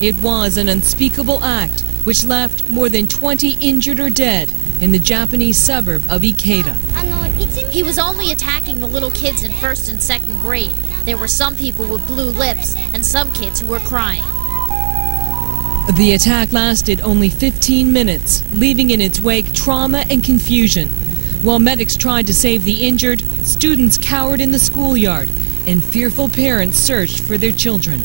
It was an unspeakable act which left more than 20 injured or dead in the Japanese suburb of Ikeda. He was only attacking the little kids in 1st and 2nd grade. There were some people with blue lips and some kids who were crying. The attack lasted only 15 minutes, leaving in its wake trauma and confusion. While medics tried to save the injured, students cowered in the schoolyard, and fearful parents searched for their children.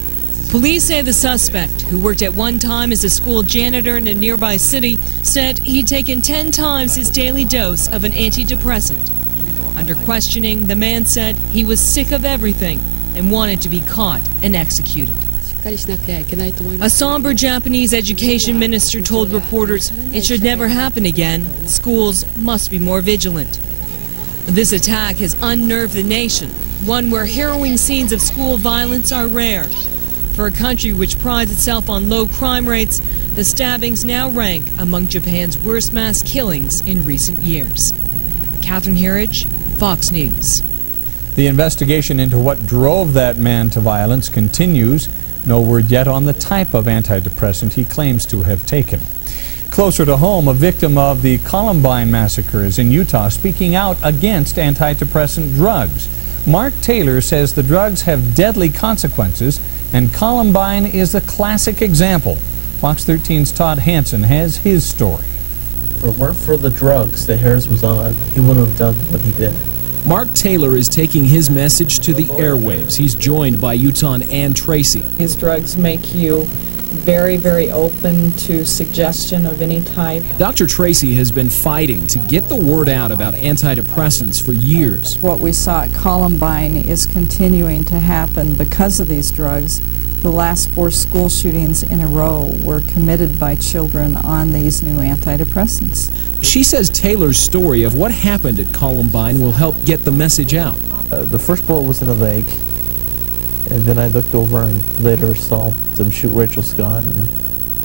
Police say the suspect, who worked at one time as a school janitor in a nearby city, said he'd taken 10 times his daily dose of an antidepressant. Under questioning, the man said he was sick of everything and wanted to be caught and executed. A somber Japanese education minister told reporters it should never happen again. Schools must be more vigilant. This attack has unnerved the nation, one where harrowing scenes of school violence are rare. For a country which prides itself on low crime rates, the stabbings now rank among Japan's worst mass killings in recent years. Catherine Herridge, Fox News. The investigation into what drove that man to violence continues. No word yet on the type of antidepressant he claims to have taken. Closer to home, a victim of the Columbine massacre is in Utah speaking out against antidepressant drugs. Mark Taylor says the drugs have deadly consequences, and Columbine is a classic example. Fox 13's Todd Hansen has his story. If it weren't for the drugs that Harris was on, he wouldn't have done what he did. Mark Taylor is taking his message to the airwaves. He's joined by Utahn Ann Tracy. These drugs make you very, very open to suggestion of any type. Dr. Tracy has been fighting to get the word out about antidepressants for years. What we saw at Columbine is continuing to happen because of these drugs. The last 4 school shootings in a row were committed by children on these new antidepressants. She says Taylor's story of what happened at Columbine will help get the message out. The first bullet was in the leg, and then I looked over and later saw them shoot Rachel Scott, and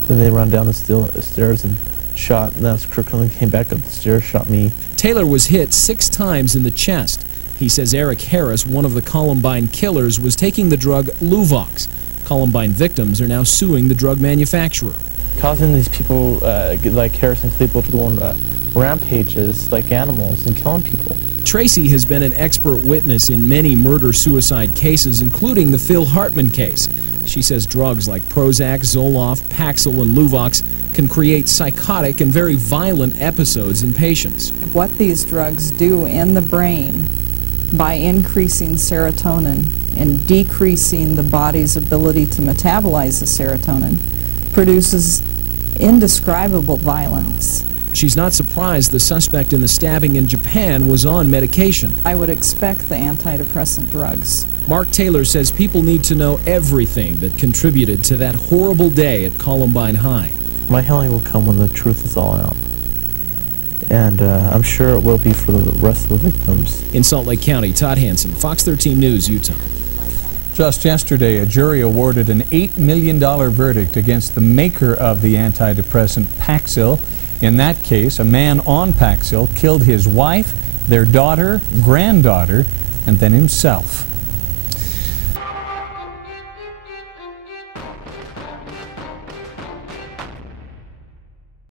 then they run down the stairs and shot, and that's Kirkland came back up the stairs, shot me. Taylor was hit 6 times in the chest. He says Eric Harris, one of the Columbine killers, was taking the drug Luvox. Columbine victims are now suing the drug manufacturer. Causing these people like Harris and Cleveland to go on rampages like animals and killing people. Tracy has been an expert witness in many murder-suicide cases, including the Phil Hartman case. She says drugs like Prozac, Zoloft, Paxil, and Luvox can create psychotic and very violent episodes in patients. What these drugs do in the brain by increasing serotonin and decreasing the body's ability to metabolize the serotonin produces indescribable violence. She's not surprised the suspect in the stabbing in Japan was on medication. I would expect the antidepressant drugs. Mark Taylor says people need to know everything that contributed to that horrible day at Columbine High. My healing will come when the truth is all out. And I'm sure it will be for the rest of the victims. In Salt Lake County, Todd Hansen, Fox 13 News, Utah. Just yesterday, a jury awarded an $8 million verdict against the maker of the antidepressant Paxil. In that case, a man on Paxil killed his wife, their daughter, granddaughter, and then himself.